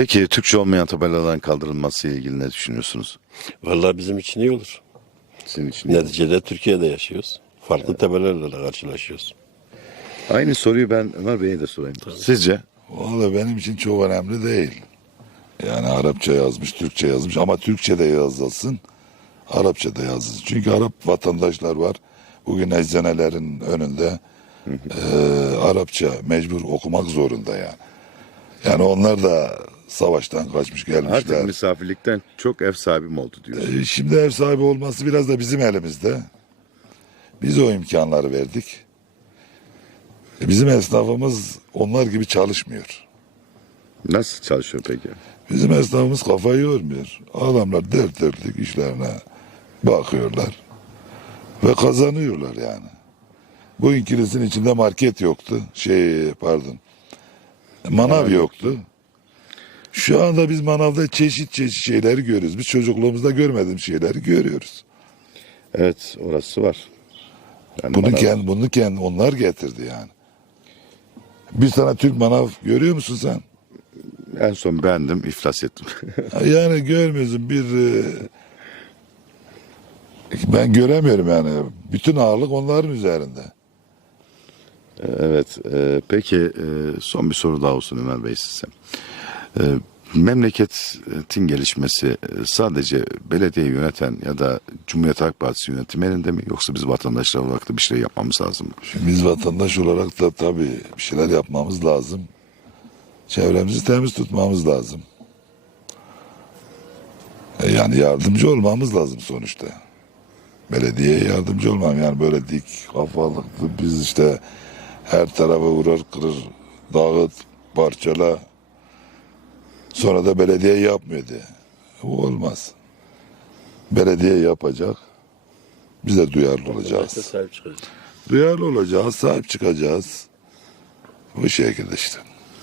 Peki Türkçe olmayan tabelaların kaldırılması ile ilgili ne düşünüyorsunuz? Vallahi bizim için iyi olur. Sizin için. Neticede Türkiye'de yaşıyoruz. Farklı tepelerle karşılaşıyoruz. Aynı soruyu ben Ömer Bey'e de sorayım. Sizce? Valla benim için çok önemli değil. Yani Arapça yazmış, Türkçe yazmış ama Türkçe de yazılsın, Arapça da yazılsın. Çünkü Arap vatandaşlar var. Bugün eczanelerin önünde eee, Arapça mecbur okumak zorunda yani. Yani onlar da savaştan kaçmış Artık gelmişler. misafirlikten çok ev sahibim oldu diyor. Eee, Şimdi ev sahibi olması biraz da bizim elimizde. Biz o imkanları verdik. E, Bizim esnafımız onlar gibi çalışmıyor. Nasıl çalışıyor peki? Bizim esnafımız kafayı yormuyor. Adamlar dert dertlik işlerine bakıyorlar. Ve kazanıyorlar yani. Bu ikilisinin içinde market yoktu. Şey pardon. Manav yoktu. Şu anda biz manavda çeşit çeşit şeyleri görüyoruz. Biz çocukluğumuzda görmediğimiz şeyleri görüyoruz. Evet orası var. Yani Bunu bana- kendi, bunu kendi onlar getirdi yani. Bir tane Türk manav görüyor musun sen? en son beğendim iflas ettim. Yani görmüyorsun bir e, ben göremiyorum yani. Bütün ağırlık onların üzerinde. evet e, peki e, son bir soru daha olsun Ömer Bey size. E, memleketin gelişmesi e, sadece belediye yöneten ya da Cumhuriyet Halk Partisi yönetimi mi yoksa biz vatandaşlar olarak da bir şey yapmamız lazım mı? Şimdi biz vatandaş olarak da tabii bir şeyler yapmamız lazım. Çevremizi temiz tutmamız lazım. E yani yardımcı olmamız lazım sonuçta. Belediyeye yardımcı olmam yani böyle dik kafalıklı biz işte her tarafa vurar kırır dağıt parçala sonra da belediye yapmıyor diye. Bu olmaz. Belediye yapacak. Biz de duyarlı olacağız. sahip çıkacağız. Duyarlı olacağız, sahip çıkacağız. Bu şekilde işte.